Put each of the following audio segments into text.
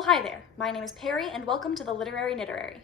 Oh, hi there. My name is Perry, and welcome to the Literary Nitterary.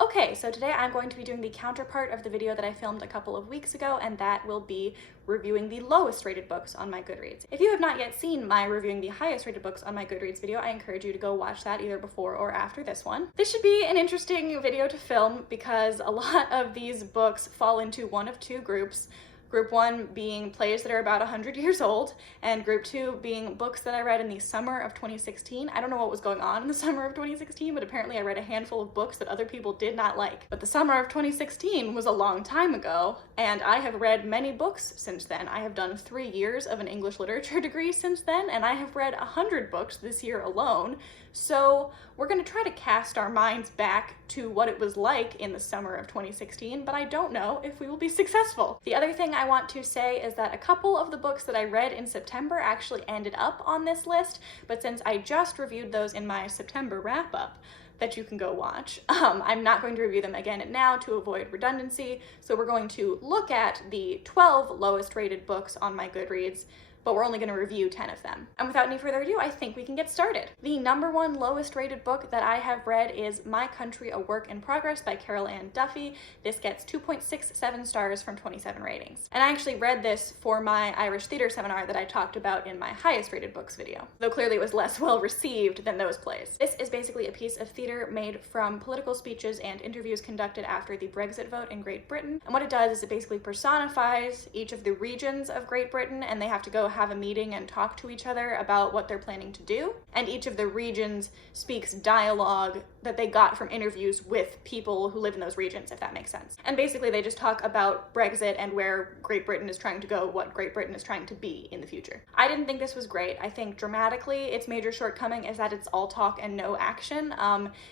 Okay, so today I'm going to be doing the counterpart of the video that I filmed a couple of weeks ago, and that will be reviewing the lowest rated books on my Goodreads. If you have not yet seen my reviewing the highest rated books on my Goodreads video, I encourage you to go watch that either before or after this one. This should be an interesting video to film because a lot of these books fall into one of two groups. Group 1 being plays that are about 100 years old, and Group 2 being books that I read in the summer of 2016. I don't know what was going on in the summer of 2016, but apparently I read a handful of books that other people did not like. But the summer of 2016 was a long time ago, and I have read many books since then. I have done 3 years of an English literature degree since then, and I have read 100 books this year alone. So we're going to try to cast our minds back to what it was like in the summer of 2016, but I don't know if we will be successful. The other thing I want to say is that a couple of the books that I read in September actually ended up on this list, but since I just reviewed those in my September wrap-up that you can go watch, I'm not going to review them again now to avoid redundancy, so we're going to look at the 12 lowest rated books on my Goodreads, but we're only going to review 10 of them. And without any further ado, I think we can get started. The number one lowest rated book that I have read is My Country, A Work in Progress by Carol Ann Duffy. This gets 2.67 stars from 27 ratings. And I actually read this for my Irish theater seminar that I talked about in my highest rated books video, though clearly it was less well received than those plays. This is basically a piece of theater made from political speeches and interviews conducted after the Brexit vote in Great Britain. And what it does is it basically personifies each of the regions of Great Britain, and they have to go have a meeting and talk to each other about what they're planning to do. And each of the regions speaks dialogue that they got from interviews with people who live in those regions, if that makes sense. And basically they just talk about Brexit and where Great Britain is trying to go, what Great Britain is trying to be in the future. I didn't think this was great. I think dramatically its major shortcoming is that it's all talk and no action.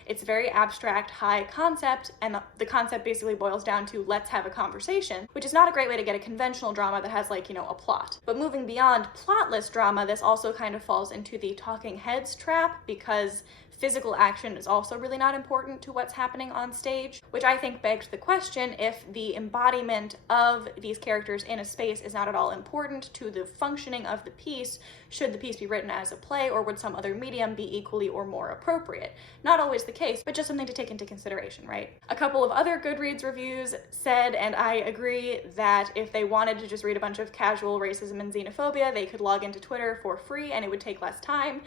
It's very abstract, high concept, and the concept basically boils down to let's have a conversation, which is not a great way to get a conventional drama that has, like, you know, a plot. But moving beyond plotless drama, this also kind of falls into the talking heads trap because physical action is also really not important to what's happening on stage, which I think begs the question if the embodiment of these characters in a space is not at all important to the functioning of the piece. Should the piece be written as a play, or would some other medium be equally or more appropriate? Not always the case, but just something to take into consideration, right? A couple of other Goodreads reviews said, and I agree, that if they wanted to just read a bunch of casual racism and xenophobia, they could log into Twitter for free and it would take less time.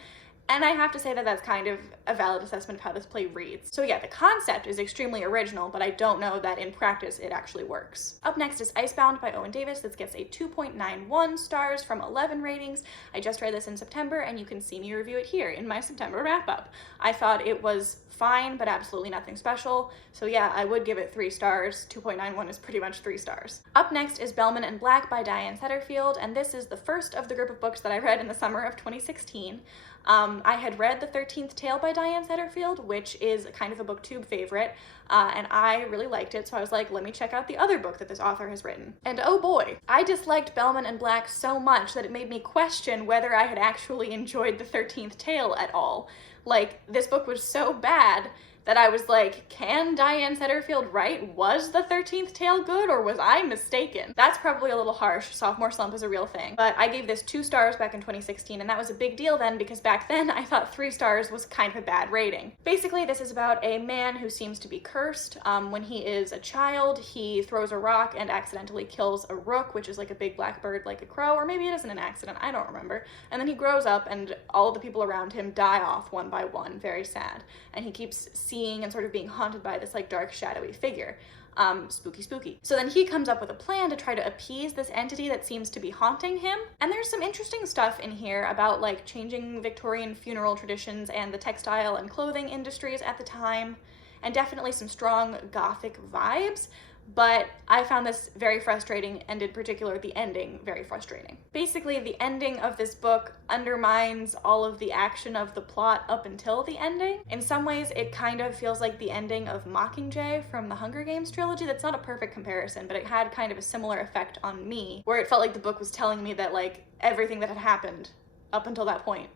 And I have to say that that's kind of a valid assessment of how this play reads. So yeah, the concept is extremely original, but I don't know that in practice it actually works. Up next is Icebound by Owen Davis. This gets a 2.91 stars from 11 ratings. I just read this in September, and you can see me review it here in my September wrap-up. I thought it was fine, but absolutely nothing special. So yeah, I would give it 3 stars. 2.91 is pretty much 3 stars. Up next is Bellman and Black by Diane Setterfield, and this is the first of the group of books that I read in the summer of 2016. I had read The 13th Tale by Diane Setterfield, which is kind of a booktube favorite, and I really liked it, so I was like, let me check out the other book that this author has written. And oh boy, I disliked Bellman and Black so much that it made me question whether I had actually enjoyed The 13th Tale at all. Like, this book was so bad that I was like, can Diane Setterfield write? Was The 13th Tale good, or was I mistaken? That's probably a little harsh. Sophomore slump is a real thing. But I gave this 2 stars back in 2016, and that was a big deal then because back then I thought 3 stars was kind of a bad rating. Basically, this is about a man who seems to be cursed. When he is a child, he throws a rock and accidentally kills a rook, which is like a big black bird like a crow, or maybe it isn't an accident, I don't remember. And then he grows up and all of the people around him die off one by one, very sad. And he keeps seeing and sort of being haunted by this like dark shadowy figure. Spooky. So then he comes up with a plan to try to appease this entity that seems to be haunting him. And there's some interesting stuff in here about like changing Victorian funeral traditions and the textile and clothing industries at the time, and definitely some strong Gothic vibes. But I found this very frustrating, and in particular the ending very frustrating. Basically, the ending of this book undermines all of the action of the plot up until the ending. In some ways, it kind of feels like the ending of Mockingjay from the Hunger Games trilogy. That's not a perfect comparison, but it had kind of a similar effect on me, where it felt like the book was telling me that like everything that had happened up until that point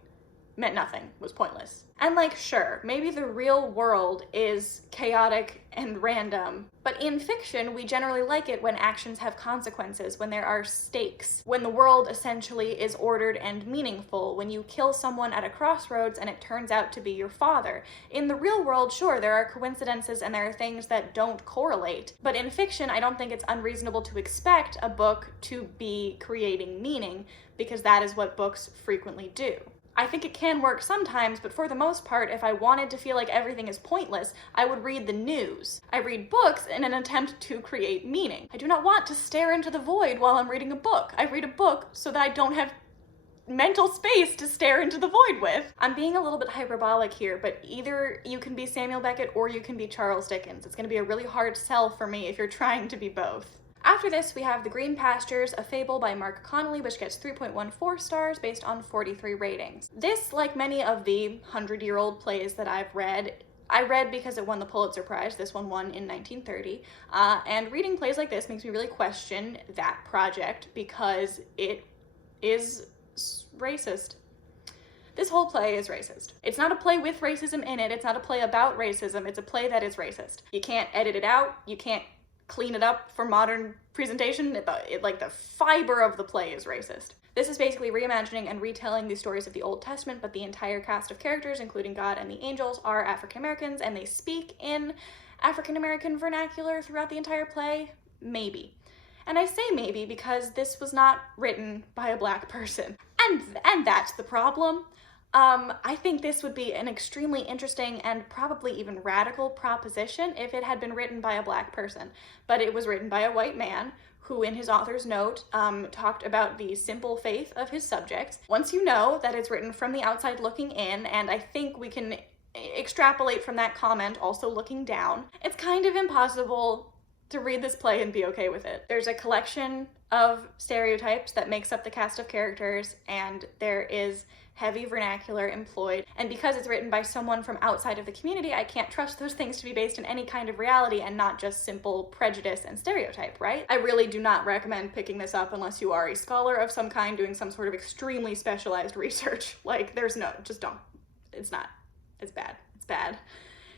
meant nothing, was pointless. And like, sure, maybe the real world is chaotic and random, but in fiction, we generally like it when actions have consequences, when there are stakes, when the world essentially is ordered and meaningful, when you kill someone at a crossroads and it turns out to be your father. In the real world, sure, there are coincidences and there are things that don't correlate, but in fiction, I don't think it's unreasonable to expect a book to be creating meaning, because that is what books frequently do. I think it can work sometimes, but for the most part, if I wanted to feel like everything is pointless, I would read the news. I read books in an attempt to create meaning. I do not want to stare into the void while I'm reading a book. I read a book so that I don't have mental space to stare into the void with. I'm being a little bit hyperbolic here, but either you can be Samuel Beckett or you can be Charles Dickens. It's gonna be a really hard sell for me if you're trying to be both. After this, we have The Green Pastures, a Fable by Marc Connelly, which gets 3.14 stars based on 43 ratings. This, like many of the 100-year-old plays that I've read, I read because it won the Pulitzer Prize. This one won in 1930. And reading plays like this makes me really question that project because it is racist. This whole play is racist. It's not a play with racism in it. It's not a play about racism. It's a play that is racist. You can't edit it out. You can't clean it up for modern presentation. Like the fiber of the play is racist. This is basically reimagining and retelling the stories of the Old Testament, but the entire cast of characters, including God and the angels, are African Americans, and they speak in African American vernacular throughout the entire play. Maybe. And I say maybe because this was not written by a Black person. And that's the problem. I think this would be an extremely interesting and probably even radical proposition if it had been written by a Black person, but it was written by a white man who in his author's note talked about the simple faith of his subjects. Once you know that it's written from the outside looking in, and I think we can extrapolate from that comment also looking down, it's kind of impossible to read this play and be okay with it. There's a collection of stereotypes that makes up the cast of characters, and there is heavy vernacular employed, and because it's written by someone from outside of the community, I can't trust those things to be based in any kind of reality and not just simple prejudice and stereotype, right? I really do not recommend picking this up unless you are a scholar of some kind doing some sort of extremely specialized research. Like, just don't. It's not. It's bad. It's bad.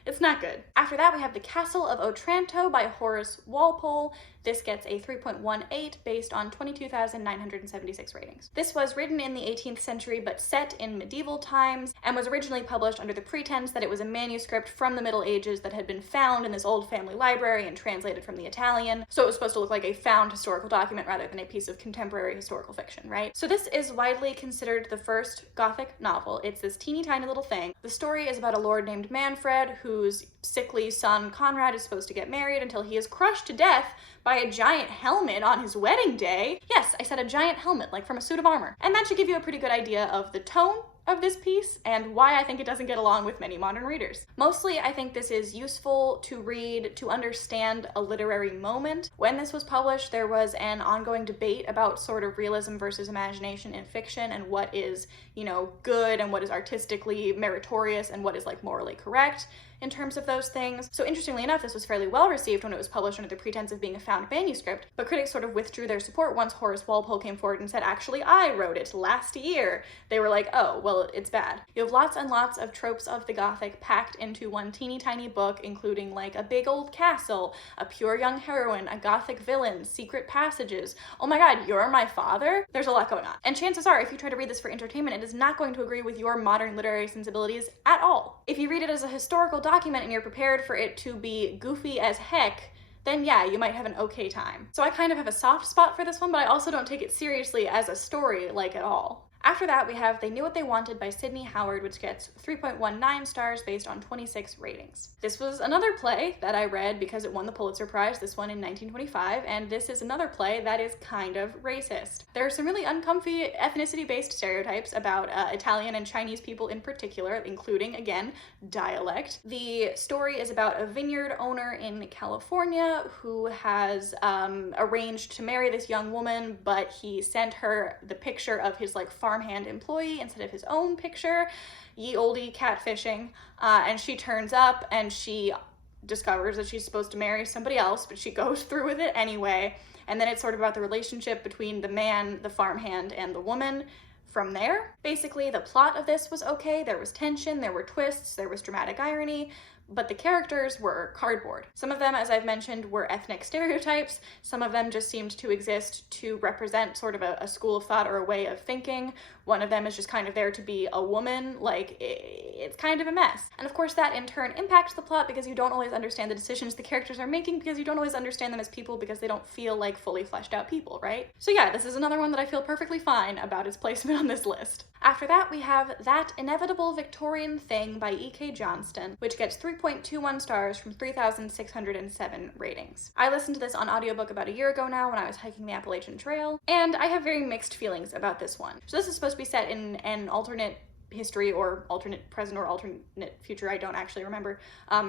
It's not good. After that, we have The Castle of Otranto by Horace Walpole. This gets a 3.18 based on 22,976 ratings. This was written in the 18th century but set in medieval times and was originally published under the pretense that it was a manuscript from the Middle Ages that had been found in this old family library and translated from the Italian. So it was supposed to look like a found historical document rather than a piece of contemporary historical fiction, right? So this is widely considered the first Gothic novel. It's this teeny tiny little thing. The story is about a lord named Manfred whose sickly son Conrad is supposed to get married until he is crushed to death by a giant helmet on his wedding day. Yes, I said a giant helmet, like from a suit of armor. And that should give you a pretty good idea of the tone of this piece and why I think it doesn't get along with many modern readers. Mostly, I think this is useful to read to understand a literary moment. When this was published, there was an ongoing debate about sort of realism versus imagination in fiction and what is, you know, good and what is artistically meritorious and what is like morally correct in terms of those things. So interestingly enough, this was fairly well received when it was published under the pretense of being a found manuscript, but critics sort of withdrew their support once Horace Walpole came forward and said, actually, I wrote it last year. They were like, oh, well, it's bad. You have lots and lots of tropes of the Gothic packed into one teeny tiny book, including like a big old castle, a pure young heroine, a Gothic villain, secret passages. Oh my god, you're my father? There's a lot going on. And chances are, if you try to read this for entertainment, it is not going to agree with your modern literary sensibilities at all. If you read it as a historical document and you're prepared for it to be goofy as heck, then yeah, you might have an okay time. So I kind of have a soft spot for this one, but I also don't take it seriously as a story, like, at all. After that, we have They Knew What They Wanted by Sidney Howard, which gets 3.19 stars based on 26 ratings. This was another play that I read because it won the Pulitzer Prize, this one in 1925, and this is another play that is kind of racist. There are some really uncomfy ethnicity-based stereotypes about Italian and Chinese people in particular, including, again, dialect. The story is about a vineyard owner in California who has arranged to marry this young woman, but he sent her the picture of his, like, farmhand employee instead of his own picture, ye olde catfishing, and she turns up and she discovers that she's supposed to marry somebody else, but she goes through with it anyway, and then it's sort of about the relationship between the man, the farmhand, and the woman. from there. Basically, the plot of this was okay, there was tension, there were twists, there was dramatic irony, but the characters were cardboard. Some of them, as I've mentioned, were ethnic stereotypes. Some of them just seemed to exist to represent sort of a school of thought or a way of thinking. One of them is just kind of there to be a woman. Like, it's kind of a mess. And of course that in turn impacts the plot because you don't always understand the decisions the characters are making, because you don't always understand them as people because they don't feel like fully fleshed out people, right? So yeah, this is another one that I feel perfectly fine about its placement on this list. After that, we have That Inevitable Victorian Thing by E.K. Johnston, which gets 3.21 stars from 3,607 ratings. I listened to this on audiobook about a year ago now when I was hiking the Appalachian Trail, and I have very mixed feelings about this one. So this is supposed to be set in an alternate history or alternate present or alternate future, I don't actually remember,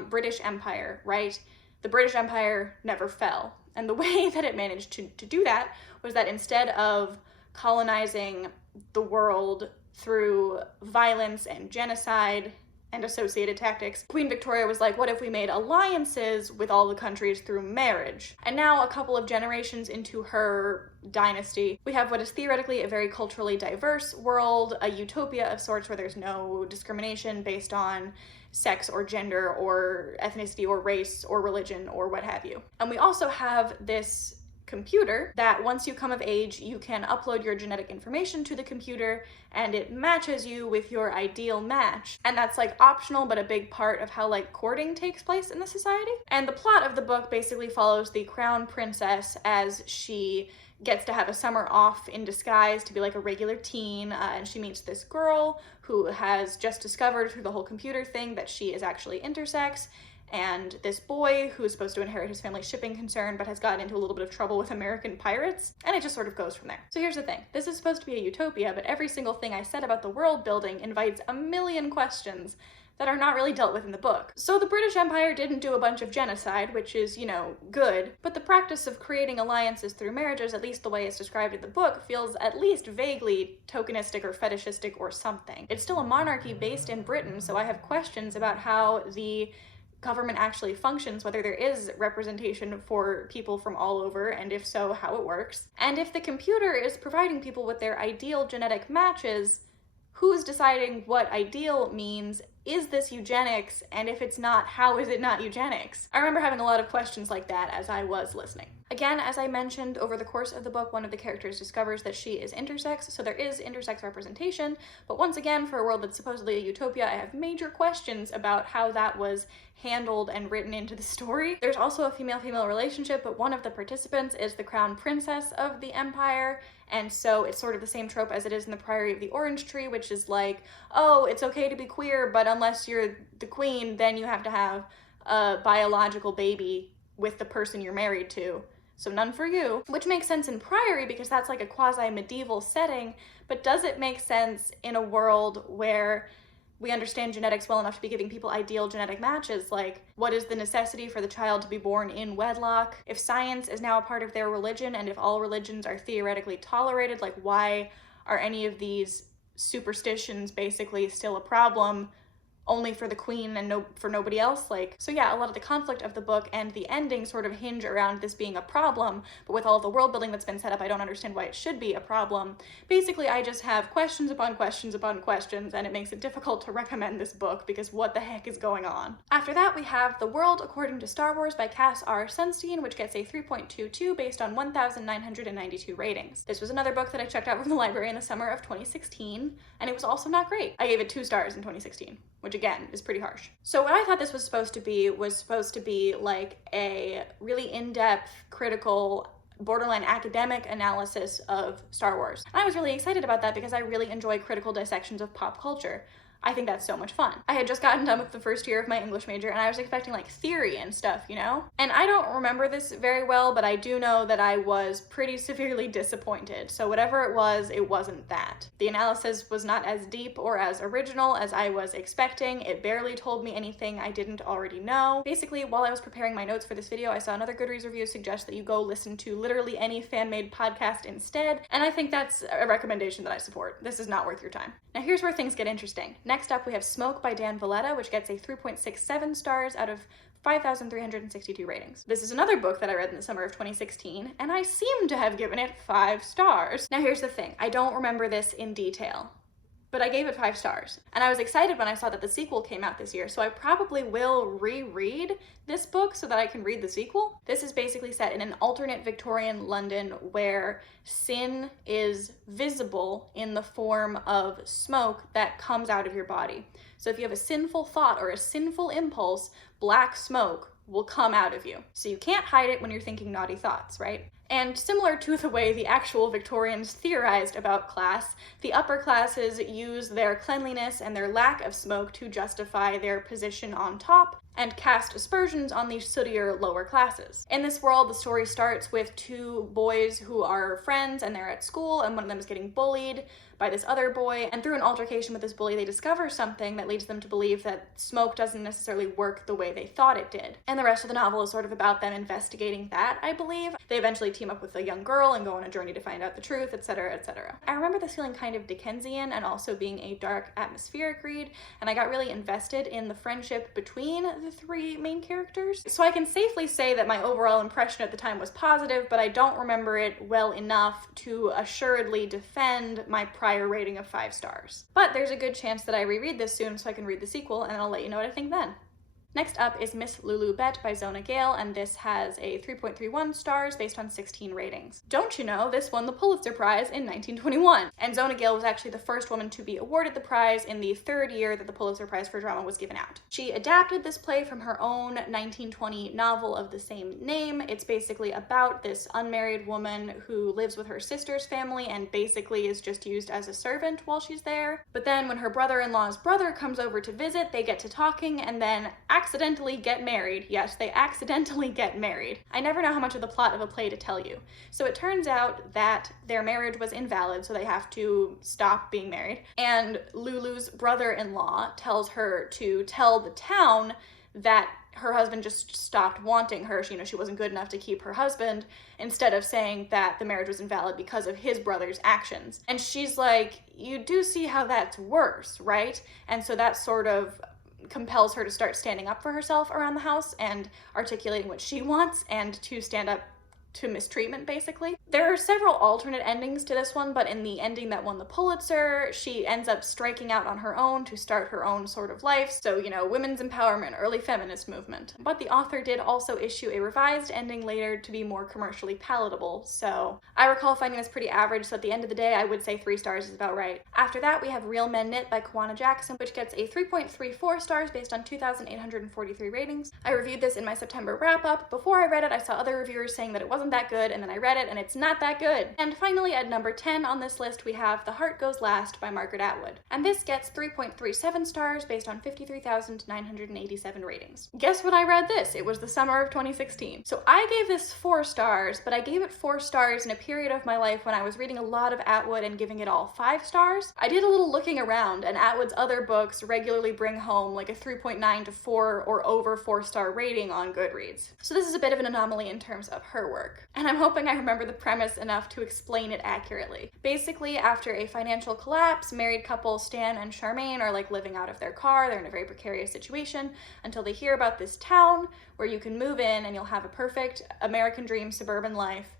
British Empire, right? The British Empire never fell. And the way that it managed to do that was that instead of colonizing the world through violence and genocide and associated tactics, Queen Victoria was like, what if we made alliances with all the countries through marriage? And now, a couple of generations into her dynasty, we have what is theoretically a very culturally diverse world, a utopia of sorts where there's no discrimination based on sex or gender or ethnicity or race or religion or what have you. And we also have this computer that once you come of age, you can upload your genetic information to the computer and it matches you with your ideal match. And that's like optional, but a big part of how like courting takes place in the society. And the plot of the book basically follows the crown princess as she gets to have a summer off in disguise to be like a regular teen, and she meets this girl who has just discovered through the whole computer thing that she is actually intersex, and this boy who is supposed to inherit his family's shipping concern but has gotten into a little bit of trouble with American pirates, and it just sort of goes from there. So here's the thing. This is supposed to be a utopia, but every single thing I said about the world building invites a million questions that are not really dealt with in the book. So the British Empire didn't do a bunch of genocide, which is, you know, good, but the practice of creating alliances through marriages, at least the way it's described in the book, feels at least vaguely tokenistic or fetishistic or something. It's still a monarchy based in Britain, so I have questions about how the government actually functions, whether there is representation for people from all over, and if so, how it works. And if the computer is providing people with their ideal genetic matches, who's deciding what ideal means? Is this eugenics? And if it's not, how is it not eugenics? I remember having a lot of questions like that as I was listening. Again, as I mentioned, over the course of the book, one of the characters discovers that she is intersex, so there is intersex representation, but once again, for a world that's supposedly a utopia, I have major questions about how that was handled and written into the story. There's also a female-female relationship, but one of the participants is the crown princess of the empire, and so it's sort of the same trope as it is in the Priory of the Orange Tree, which is like, oh, it's okay to be queer, but unless you're the queen, then you have to have a biological baby with the person you're married to. So none for you. Which makes sense in Priory because that's like a quasi-medieval setting, but does it make sense in a world where we understand genetics well enough to be giving people ideal genetic matches? Like, what is the necessity for the child to be born in wedlock? If science is now a part of their religion, and if all religions are theoretically tolerated, like why are any of these superstitions basically still a problem only for the queen and for nobody else? Like, so yeah, a lot of the conflict of the book and the ending sort of hinge around this being a problem, but with all the world building that's been set up, I don't understand why it should be a problem. Basically, I just have questions upon questions upon questions, and it makes it difficult to recommend this book because what the heck is going on? After that, we have The World According to Star Wars by Cass R. Sunstein, which gets a 3.22 based on 1,992 ratings. This was another book that I checked out from the library in the summer of 2016, and it was also not great. I gave it 2 stars in 2016. Which again is pretty harsh. So what I thought this was supposed to be like a really in-depth, critical, borderline academic analysis of Star Wars. And I was really excited about that because I really enjoy critical dissections of pop culture. I think that's so much fun. I had just gotten done with the first year of my English major and I was expecting like theory and stuff, you know? And I don't remember this very well, but I do know that I was pretty severely disappointed. So whatever it wasn't that. The analysis was not as deep or as original as I was expecting. It barely told me anything I didn't already know. Basically, while I was preparing my notes for this video, I saw another Goodreads review suggest that you go listen to literally any fan-made podcast instead, and I think that's a recommendation that I support. This is not worth your time. Now here's where things get interesting. Next up, we have Smoke by Dan Valletta, which gets a 3.67 stars out of 5,362 ratings. This is another book that I read in the summer of 2016, and I seem to have given it 5 stars. Now here's the thing, I don't remember this in detail, but I gave it 5 stars. And I was excited when I saw that the sequel came out this year, so I probably will reread this book so that I can read the sequel. This is basically set in an alternate Victorian London where sin is visible in the form of smoke that comes out of your body. So if you have a sinful thought or a sinful impulse, black smoke will come out of you. So you can't hide it when you're thinking naughty thoughts, right? And similar to the way the actual Victorians theorized about class, the upper classes use their cleanliness and their lack of smoke to justify their position on top and cast aspersions on the sootier lower classes. In this world, the story starts with 2 boys who are friends and they're at school, and one of them is getting bullied by this other boy, and through an altercation with this bully, they discover something that leads them to believe that smoke doesn't necessarily work the way they thought it did. And the rest of the novel is sort of about them investigating that, I believe. They eventually team up with a young girl and go on a journey to find out the truth, etc., etc. I remember this feeling kind of Dickensian and also being a dark atmospheric read, and I got really invested in the friendship between the 3 main characters. So I can safely say that my overall impression at the time was positive, but I don't remember it well enough to assuredly defend my prior rating of 5 stars. But there's a good chance that I reread this soon so I can read the sequel, and I'll let you know what I think then. Next up is Miss Lulu Bet by Zona Gale, and this has a 3.31 stars based on 16 ratings. Don't you know, this won the Pulitzer Prize in 1921, and Zona Gale was actually the first woman to be awarded the prize in the 3rd year that the Pulitzer Prize for Drama was given out. She adapted this play from her own 1920 novel of the same name. It's basically about this unmarried woman who lives with her sister's family and basically is just used as a servant while she's there. But then when her brother-in-law's brother comes over to visit, they get to talking and then accidentally get married. Yes, they accidentally get married. I never know how much of the plot of a play to tell you. So it turns out that their marriage was invalid, so they have to stop being married. And Lulu's brother-in-law tells her to tell the town that her husband just stopped wanting her. She wasn't good enough to keep her husband, instead of saying that the marriage was invalid because of his brother's actions. And she's like, you do see how that's worse, right? And so that sort of compels her to start standing up for herself around the house and articulating what she wants and to stand up to mistreatment, basically. There are several alternate endings to this one, but in the ending that won the Pulitzer, she ends up striking out on her own to start her own sort of life. So, women's empowerment, early feminist movement. But the author did also issue a revised ending later to be more commercially palatable. So I recall finding this pretty average, so at the end of the day, I would say 3 stars is about right. After that, we have Real Men Knit by Kawana Jackson, which gets a 3.34 stars based on 2,843 ratings. I reviewed this in my September wrap-up. Before I read it, I saw other reviewers saying that it wasn't that good, and then I read it and it's not that good. And finally, at number 10 on this list, we have The Heart Goes Last by Margaret Atwood. And this gets 3.37 stars based on 53,987 ratings. Guess when I read this? It was the summer of 2016. So I gave this 4 stars, but I gave it 4 stars in a period of my life when I was reading a lot of Atwood and giving it all 5 stars. I did a little looking around, and Atwood's other books regularly bring home like a 3.9 to 4 or over 4-star rating on Goodreads. So this is a bit of an anomaly in terms of her work. And I'm hoping I remember the premise enough to explain it accurately. Basically, after a financial collapse, married couple Stan and Charmaine are like living out of their car. They're in a very precarious situation until they hear about this town where you can move in and you'll have a perfect American dream suburban life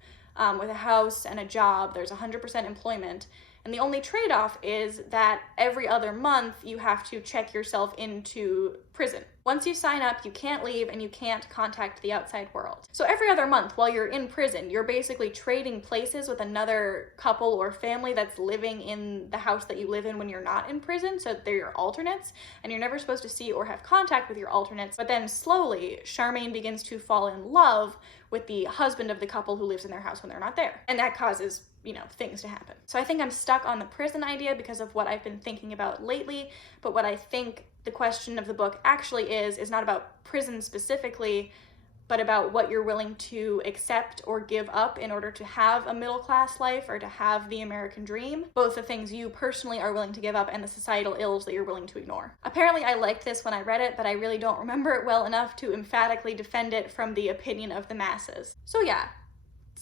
with a house and a job. There's 100% employment. And the only trade-off is that every other month you have to check yourself into prison. Once you sign up, you can't leave and you can't contact the outside world. So every other month while you're in prison, you're basically trading places with another couple or family that's living in the house that you live in when you're not in prison. So they're your alternates, and you're never supposed to see or have contact with your alternates. But then slowly, Charmaine begins to fall in love with the husband of the couple who lives in their house when they're not there. And that causes things to happen. So I think I'm stuck on the prison idea because of what I've been thinking about lately, but what I think the question of the book actually is not about prison specifically, but about what you're willing to accept or give up in order to have a middle-class life or to have the American dream. Both the things you personally are willing to give up and the societal ills that you're willing to ignore. Apparently I liked this when I read it, but I really don't remember it well enough to emphatically defend it from the opinion of the masses. So yeah,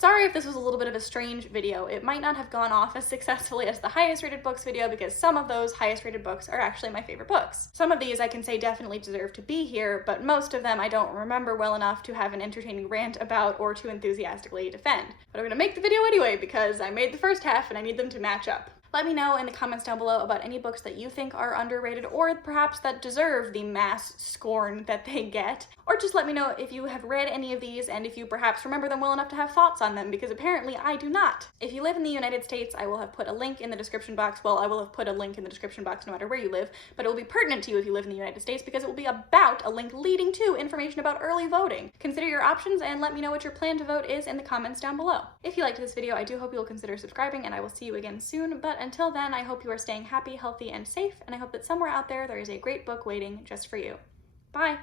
Sorry if this was a little bit of a strange video. It might not have gone off as successfully as the highest rated books video because some of those highest rated books are actually my favorite books. Some of these I can say definitely deserve to be here, but most of them I don't remember well enough to have an entertaining rant about or to enthusiastically defend. But I'm gonna make the video anyway because I made the first half and I need them to match up. Let me know in the comments down below about any books that you think are underrated or perhaps that deserve the mass scorn that they get. Or just let me know if you have read any of these and if you perhaps remember them well enough to have thoughts on them, because apparently I do not. If you live in the United States, I will have put a link in the description box. Well, I will have put a link in the description box no matter where you live, but it will be pertinent to you if you live in the United States because it will be about a link leading to information about early voting. Consider your options and let me know what your plan to vote is in the comments down below. If you liked this video, I do hope you will consider subscribing and I will see you again soon, but until then, I hope you are staying happy, healthy, and safe, and I hope that somewhere out there is a great book waiting just for you. Bye!